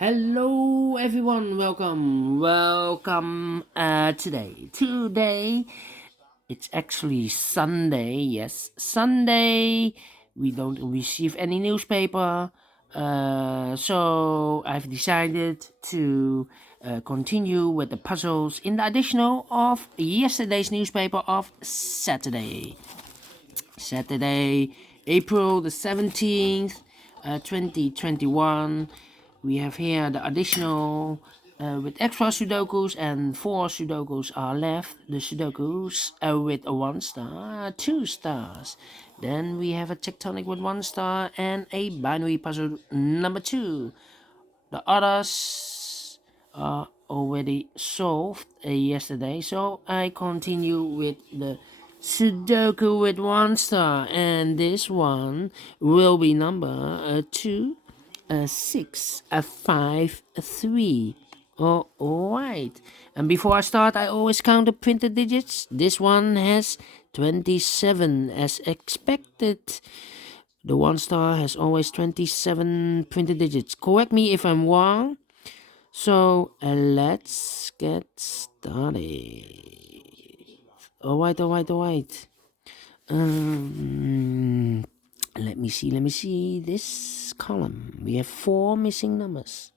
Hello everyone, welcome today it's actually Sunday. Yes, Sunday. We don't receive any newspaper, so I've decided to continue with the puzzles in the additional of yesterday's newspaper of Saturday, April the 17th, 2021. We have here the additional with extra Sudokus, and 4 Sudokus are left. The Sudokus with a 1 star, 2 stars. Then we have a tectonic with 1 star and a binary puzzle number 2. The others are already solved yesterday, so I continue with the Sudoku with 1 star, and this one will be number 2, 6, 5, 3. Alright, and before I start, I always count the printed digits. This one has 27 as expected. The 1 star has always 27 printed digits. Correct me if I'm wrong. So let's get started. Alright. Let me see this column. We have 4 missing numbers.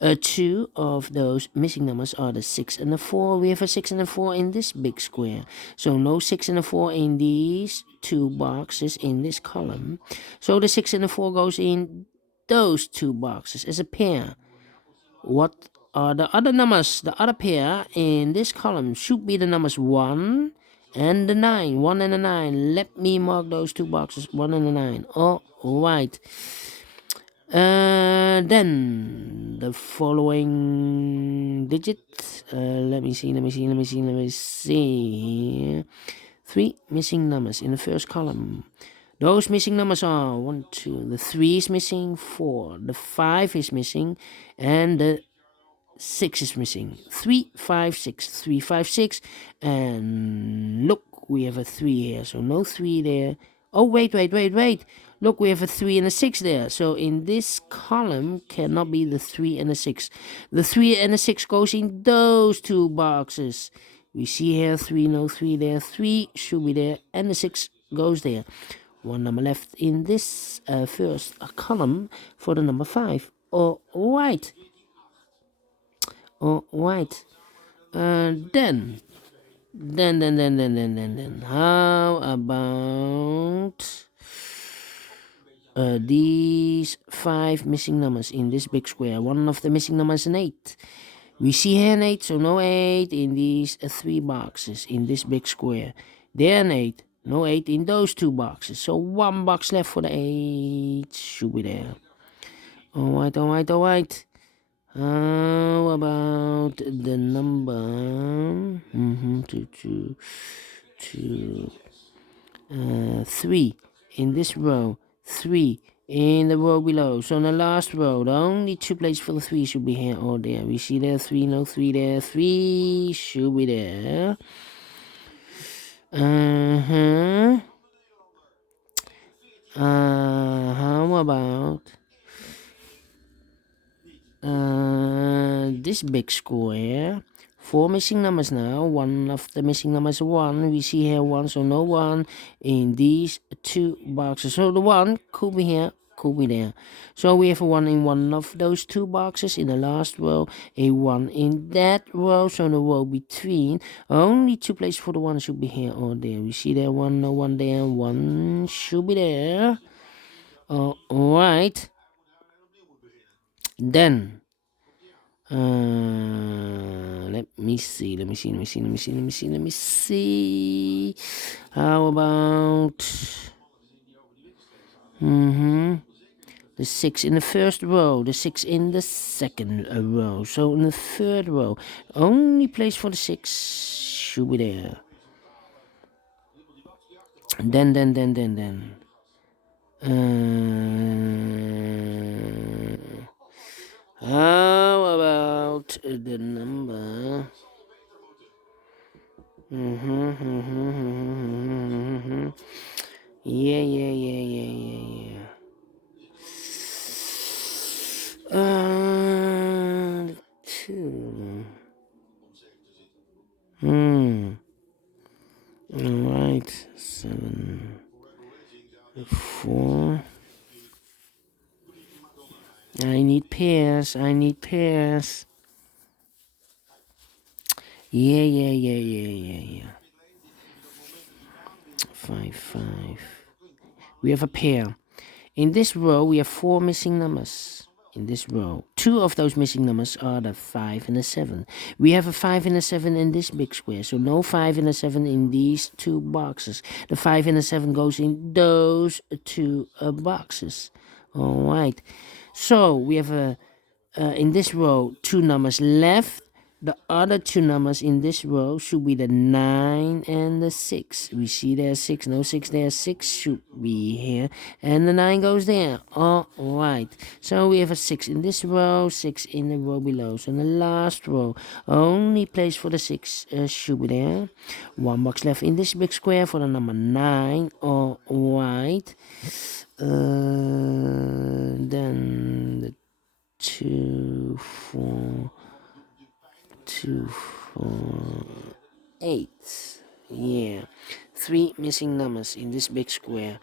2 of those missing numbers are the 6 and the 4. We have a 6 and a 4 in this big square. So no 6 and a 4 in these 2 boxes in this column. So the 6 and the 4 goes in those 2 boxes as a pair. What are the other numbers? The other pair in this column should be the numbers 1 and the 9. 1 and the 9. Let me mark those 2 boxes, 1 and the 9. Alright. Then the following digit. Let me see. 3 missing numbers in the first column. Those missing numbers are 1, 2. The 3 is missing, 4. The 5 is missing, and the 6 is missing. 3, 5, 6. 3, 5, 6. And look, we have a 3 here, so no 3 there. Oh, wait. Look, we have a 3 and a 6 there. So in this column cannot be the 3 and the 6. The 3 and the 6 goes in those 2 boxes. We see here 3, no 3 there. 3 should be there, and the 6 goes there. One number left in this first column for the number 5. Alright. Then. How about these 5 missing numbers in this big square? One of the missing numbers is an 8. We see here an 8, so no 8 in these 3 boxes in this big square. There an 8, no 8 in those 2 boxes. So 1 box left for the 8 should be there. Alright. How about the number 3 in this row, 3 in the row below. So in the last row, the only 2 places for the 3 should be here or there. We see there 3, no 3 there. 3 should be there. How about this big square? 4 missing numbers now. One of the missing numbers is 1. We see here 1, so no 1 in these 2 boxes. So the 1 could be here, could be there. So we have a 1 in one of those 2 boxes. In the last row, a 1 in that row. So in the row between, only 2 places for the 1 should be here or there. We see there 1, no 1 there. 1 should be there. Alright. Then let me see. How about the 6 in the first row, the 6 in the second row. So in the third row, only place for the 6 should be there. Then. How about the number? Yeah. 2. Alright, 7, 4. I need pairs. Yeah. 5, 5. We have a pair. In this row, we have 4 missing numbers. In this row, 2 of those missing numbers are the 5 and the 7. We have a 5 and a 7 in this big square, so no 5 and a 7 in these 2 boxes. The 5 and the 7 goes in those 2 boxes. Alright, so we have in this row 2 numbers left. The other 2 numbers in this row should be the 9 and the 6. We see there's 6, no 6 there, 6 should be here, and the 9 goes there. Alright, so we have a 6 in this row, 6 in the row below. So in the last row, only place for the 6 should be there. 1 box left in this big square for the number 9. Alright, then the 2, 4, 2, 4, 8. Yeah, 3 missing numbers in this big square.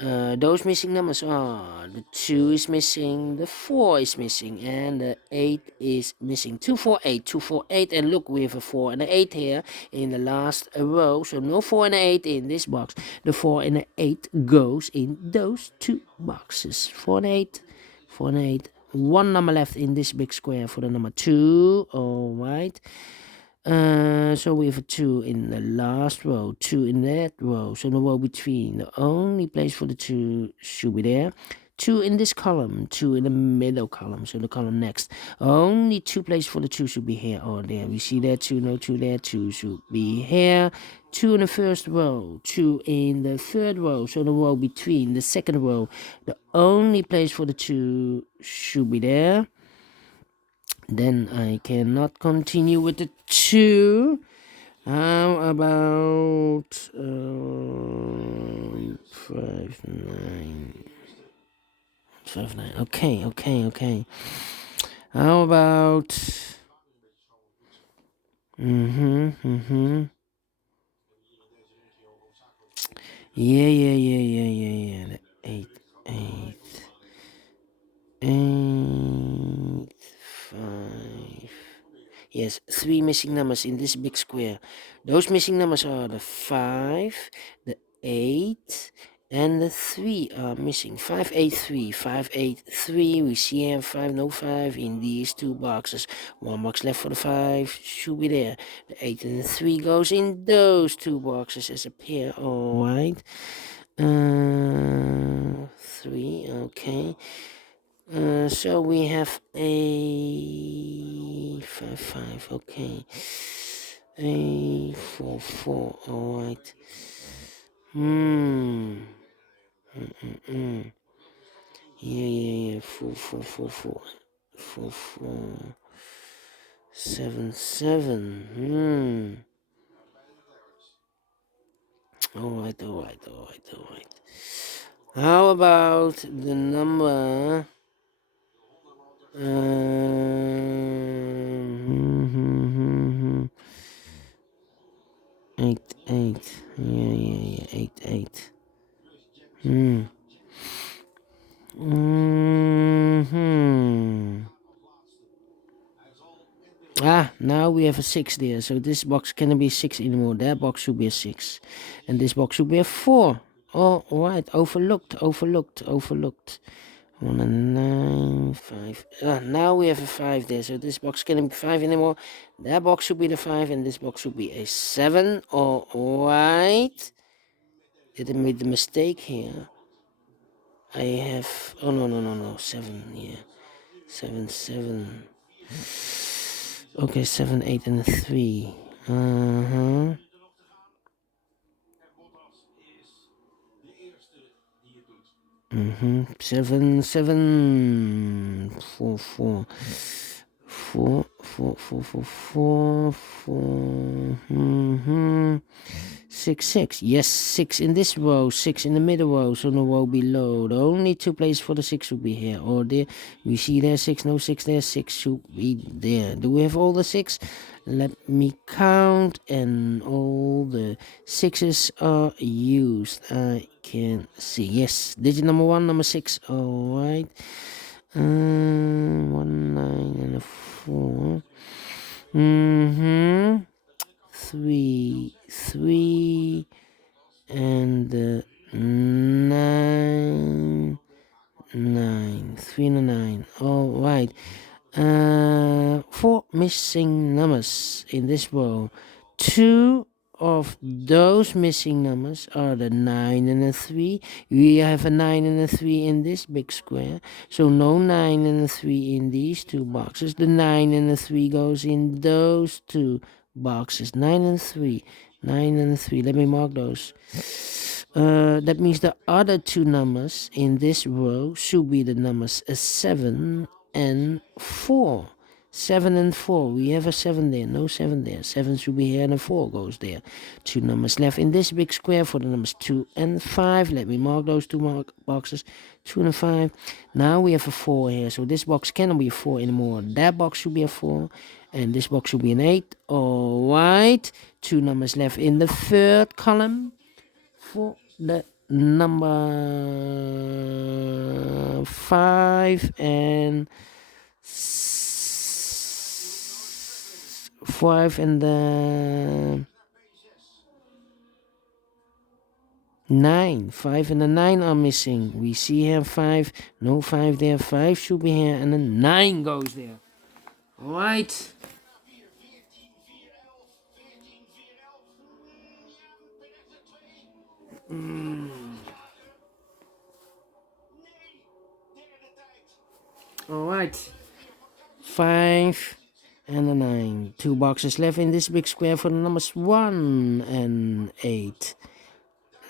Those missing numbers are the 2 is missing, the 4 is missing, and the 8 is missing. 2, 4, 8, 2, 4, 8, and look, we have a 4 and an 8 here in the last row, so no 4 and an 8 in this box. The 4 and the 8 goes in those 2 boxes. 4 and 8, 4 and 8. 1 number left in this big square for the number 2. Alright. So we have a 2 in the last row, 2 in that row, so the row between. The only place for the 2 should be there. 2 in this column, 2 in the middle column, so the column next. Only 2 places for the 2 should be here or there. We see there 2, no 2 there, 2 should be here. 2 in the first row, 2 in the third row, so the row between, the second row. The only place for the 2 should be there. Then I cannot continue with the 2. How about 5, 9? 5, 9. Okay. How about Yeah. The 8, 5. Yes, 3 missing numbers in this big square. Those missing numbers are the 5, the 8, and the 3 are missing. 5, 8, 3, 5, 8, 3. We see here 5, no 5 in these 2 boxes. 1 box left for the 5 should be there. The 8 and the 3 goes in those 2 boxes as a pair. Alright. 3, okay. So we have a 5, 5, okay. A 4, 4, alright. Yeah. 4, 4, 4, 4. 4, 4. 7, 7. Alright. How about the number 8, 8. Yeah. 8, 8. Now we have a 6 there, so this box cannot be 6 anymore. That box should be a 6, and this box should be a 4. Oh, alright, overlooked. 1 and 9, 5. Now we have a 5 there, so this box cannot be 5 anymore. That box should be the 5, and this box should be a 7. Alright. Did I make the mistake here? I have, oh no, 7, yeah. 7, 7. Okay, 7, 8, and 3. 7, 7. 4, 4. 4, 4, 4, 4, 4, 4. 6, 6. Yes, 6 in this row, 6 in the middle row, so no row below. The only two places for the 6 should be here or there. We see there 6, no 6 there, 6 should be there. Do we have all the 6? Let me count, and all the 6s are used. I can see. Yes, digit number 1, number 6. Alright. 1, 9, and a 4. 3, 3, and 9, 9, 3 and a 9. All right. 4 missing numbers in this row. 2 of those missing numbers are the 9 and a 3. We have a 9 and a 3 in this big square, so no 9 and a 3 in these two boxes. The 9 and a 3 goes in those two boxes. 9 and 3, 9 and 3. Let me mark those. That means the other two numbers in this row should be the numbers 7 and 4. 7 and 4. We have a 7 there, no 7 there. 7 should be here and a 4 goes there. Two numbers left in this big square for the numbers 2 and 5. Let me mark those two boxes, 2 and 5. Now we have a 4 here, so this box cannot be a 4 anymore. That box should be a 4, and this box should be an 8. Alright, two numbers left in the third column for the number 5 and 5 and the 9. 5 and the 9 are missing. We see here 5, no 5 there. 5 should be here, and then 9 goes there. Alright. Alright. 5 and a 9. Two boxes left in this big square for the numbers 1 and 8.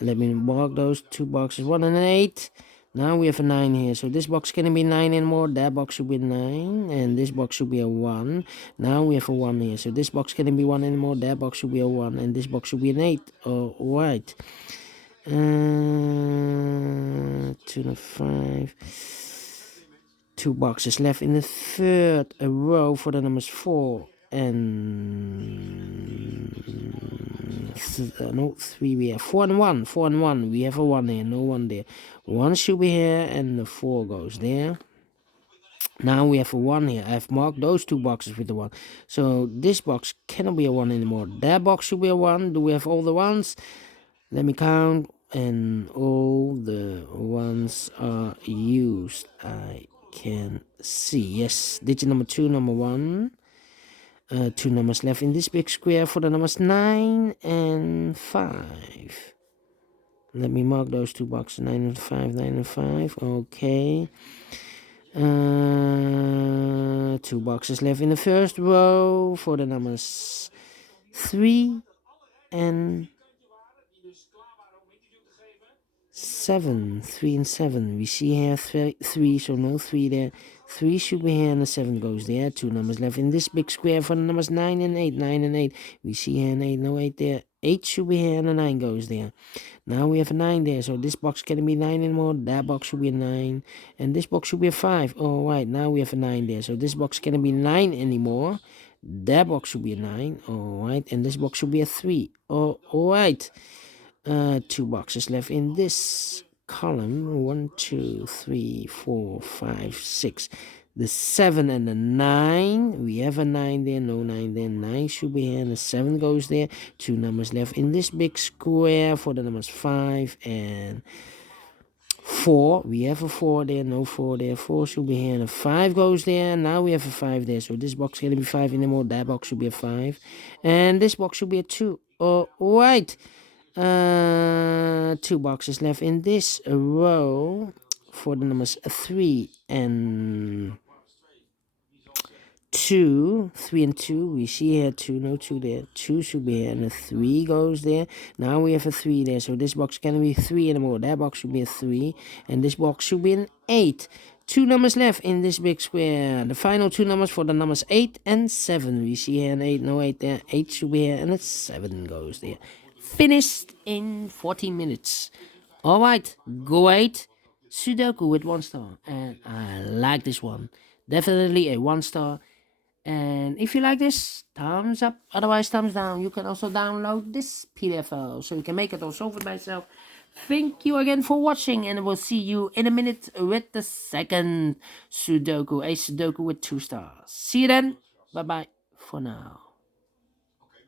Let me mark those two boxes, 1 and an 8. Now we have a 9 here, so this box can't be 9 anymore. That box should be 9, and this box should be a 1. Now we have a 1 here, so this box can't be 1 anymore. That box should be a 1, and this box should be an 8. Alright. 2 and 5. Two boxes left in the third row for the numbers 4 and no 3. We have 4 and 1. 4 and 1. We have a 1 here, no 1 there. 1 should be here, and the 4 goes there. Now we have a 1 here. I've marked those two boxes with the 1. So this box cannot be a 1 anymore. That box should be a 1. Do we have all the 1s? Let me count, and all the 1s are used. I can see. Yes, digit number 2, number 1. Two numbers left in this big square for the numbers 9 and 5. Let me mark those two boxes, 9 and 5, 9 and 5. Okay. Two boxes left in the first row for the numbers 3 and 7. 3 and 7. We see here 3, so no 3 there. 3 should be here, and the 7 goes there. Two numbers left in this big square for the numbers 9 and 8. 9 and 8. We see here an 8, no 8 there. 8 should be here, and the 9 goes there. Now we have a 9 there, so this box can't be 9 anymore. That box should be a 9, and this box should be a 5. Alright, now we have a 9 there, so this box can't be 9 anymore. That box should be a 9. Alright, and this box should be a 3. Alright. Two boxes left in this column. 1, 2, 3, 4, 5, 6. The 7 and the 9. We have a 9 there, no 9 there. 9 should be here, and the 7 goes there. Two numbers left in this big square for the numbers 5 and 4. We have a 4 there, no 4 there. 4 should be here, and a 5 goes there. Now we have a 5 there, so this box can't be 5 anymore. That box should be a 5, and this box should be a 2. Alright. Two boxes left in this row for the numbers 3 and 2. 3 and 2. We see here 2, no 2 there. 2 should be here, and a 3 goes there. Now we have a 3 there, so this box can't be 3 anymore. That box should be a 3, and this box should be an 8. Two numbers left in this big square. The final two numbers for the numbers 8 and 7. We see here an 8, no 8 there. 8 should be here, and a 7 goes there. finished in 14 minutes. Alright, great Sudoku with 1 star. And I like this one. Definitely a 1 star. And if you like this, thumbs up. Otherwise, thumbs down. You can also download this PDF file so you can make it also for myself. Thank you again for watching, and we'll see you in a minute with the second Sudoku, a Sudoku with 2 stars. See you then. Bye bye for now.